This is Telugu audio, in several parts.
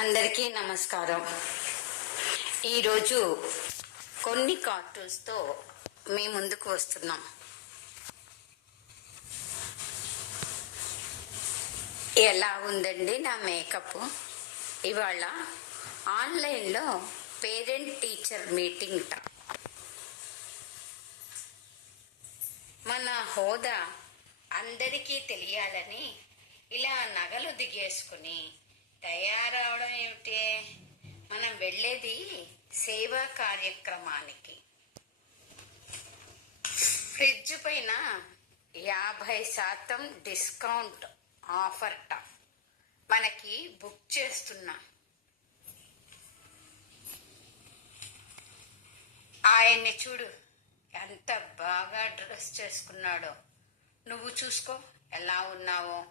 అందరికీ నమస్కారం. ఈరోజు కొన్ని కార్టూన్స్తో మీ ముందుకు వస్తున్నాం. ఎలా ఉందండి నా మేకప్? ఇవాళ ఆన్లైన్లో పేరెంట్ టీచర్ మీటింగ్. మన హోదా అందరికీ తెలియాలని ఇలా నగలు దిగేసుకుని తయారవడం ఏమిటి? మనం వెళ్ళేది సేవా కార్యక్రమానికి. ఫ్రిడ్జ్ పైన 50% డిస్కౌంట్ ఆఫర్ట మనకి బుక్ చేస్తున్నా. ఆయన్ని చూడు, ఎంత బాగా డ్రెస్ చేసుకున్నాడో. నువ్వు చూసుకో ఎలా ఉన్నావో.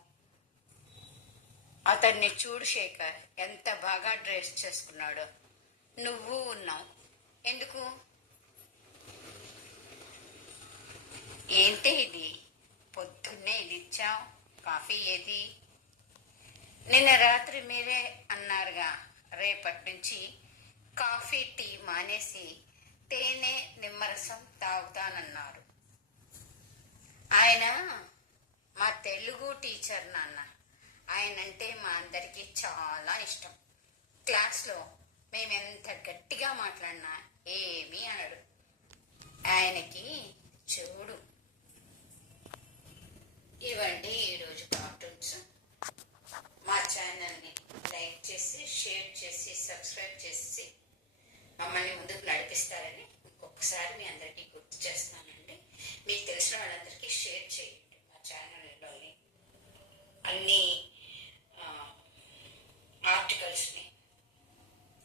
అతన్ని చూడు శేఖర్, ఎంత బాగా డ్రెస్ చేసుకున్నాడో. నువ్వు ఉన్నావు ఎందుకు? ఏంటి ఇది? పొద్దున్నే ఇది ఇచ్చావు, కాఫీ ఏది? నిన్న రాత్రి మీరే అన్నారుగా, రేపటి నుంచి కాఫీ టీ మానేసి తేనె నిమ్మరసం తాగుతానన్నారు. ఆయన మా తెలుగు టీచర్ నాన్న. ఆయనంటే మా అందరికీ చాలా ఇష్టం. క్లాస్లో మేమెంత గట్టిగా మాట్లాడినా ఏమీ అనడు. ఆయనకి చూడు. ఇవండి ఈరోజు కార్టూన్స్. మా ఛానల్ని లైక్ చేసి, షేర్ చేసి, సబ్స్క్రైబ్ చేసి మమ్మల్ని ముందుకు నడిపిస్తారని ఇంకొకసారి మీ అందరికీ గుర్తు చేస్తున్నానండి. మీకు తెలిసిన వాళ్ళందరికీ షేర్ చేయండి. మా ఛానల్లోని అన్ని ఆర్టికల్స్ని.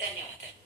ధన్యవాదాలు.